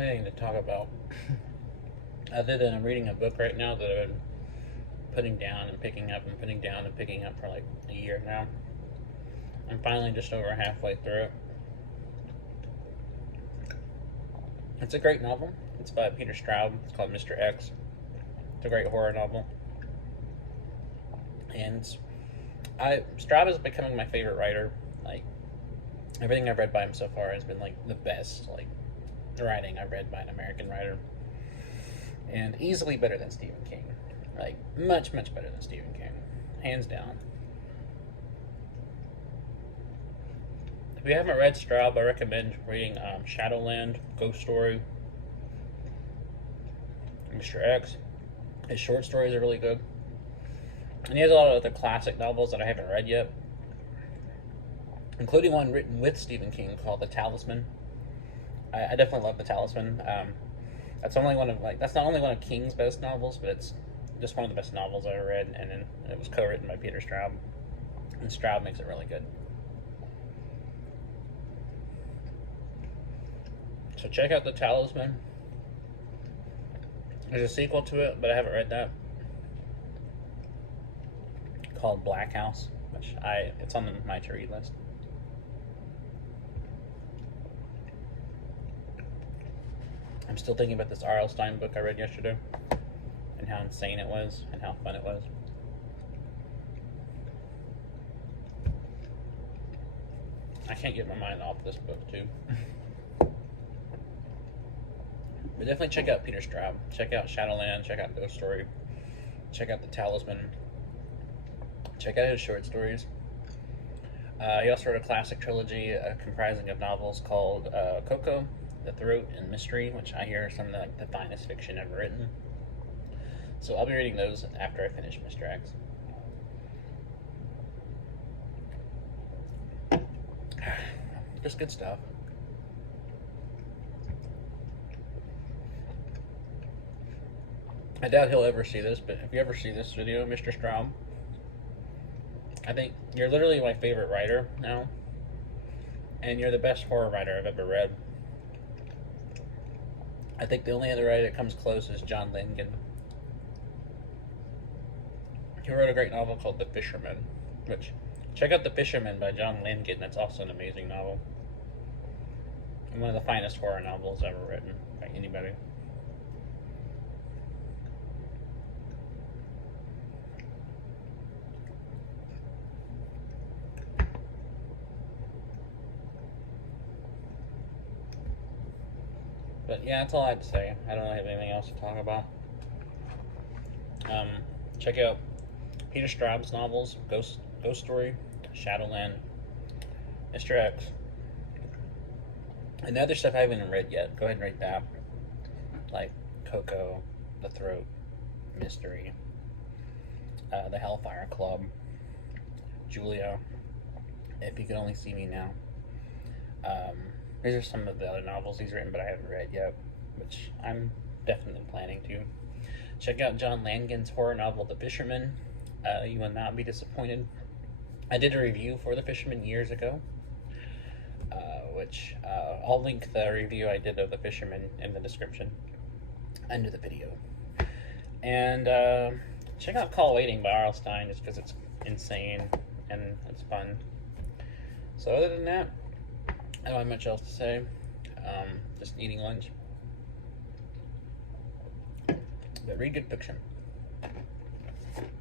anything to talk about other than I'm reading a book right now that I've been putting down and picking up and putting down and picking up for like a year now. I'm finally just over halfway through it. It's a great novel. It's by Peter Straub. It's called Mr. X. It's a great horror novel. And Straub is becoming my favorite writer. Like, everything I've read by him so far has been like the best like writing I've read by an American writer. And easily better than Stephen King. Like, much, much better than Stephen King. Hands down. If you haven't read Straub, I recommend reading Shadowland, Ghost Story, Mr. X. His short stories are really good. And he has a lot of the classic novels that I haven't read yet, including one written with Stephen King called The Talisman. I definitely love The Talisman. That's not only one of King's best novels, but it's just one of the best novels I ever read, and then it was co-written by Peter Straub, and Straub makes it really good. So check out The Talisman. There's a sequel to it, but I haven't read that, called Black House, which it's on my to-read list. I'm still thinking about this R.L. Stine book I read yesterday, and how insane it was, and how fun it was. I can't get my mind off this book, too. But definitely check out Peter Straub. Check out Shadowland, check out Ghost Story, check out The Talisman, check out his short stories. He also wrote a classic trilogy comprising of novels called Coco, The Throat, and Mystery, which I hear are some of the finest fiction ever written. So I'll be reading those after I finish Mr. X. Just good stuff. I doubt he'll ever see this, but if you ever see this video, Mr. Straub, I think you're literally my favorite writer now, and you're the best horror writer I've ever read. I think the only other writer that comes close is John Langan. He wrote a great novel called The Fisherman, which, check out The Fisherman by John Langan. That's also an amazing novel. And one of the finest horror novels ever written by anybody. But yeah, that's all I had to say. I don't really have anything else to talk about. Check out Peter Straub's novels, Ghost Story, Shadowland, Mr. X. And the other stuff I haven't even read yet, go ahead and read that. Like Coco, The Throat, Mystery, The Hellfire Club, Julia, If You Could Only See Me Now. These are some of the other novels he's written, but I haven't read yet, which I'm definitely planning to. Check out John Langan's horror novel, The Fisherman. You will not be disappointed. I did a review for The Fisherman years ago, which I'll link the review I did of The Fisherman in the description under the video. And check out Call Waiting by R.L. Stine, just because it's insane and it's fun. So other than that, I don't have much else to say. Just eating lunch. But read good fiction.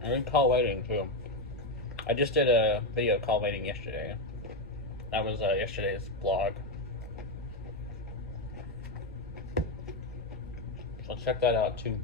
I read Call Waiting too. I just did a video of Call Waiting yesterday. That was yesterday's vlog. So check that out too.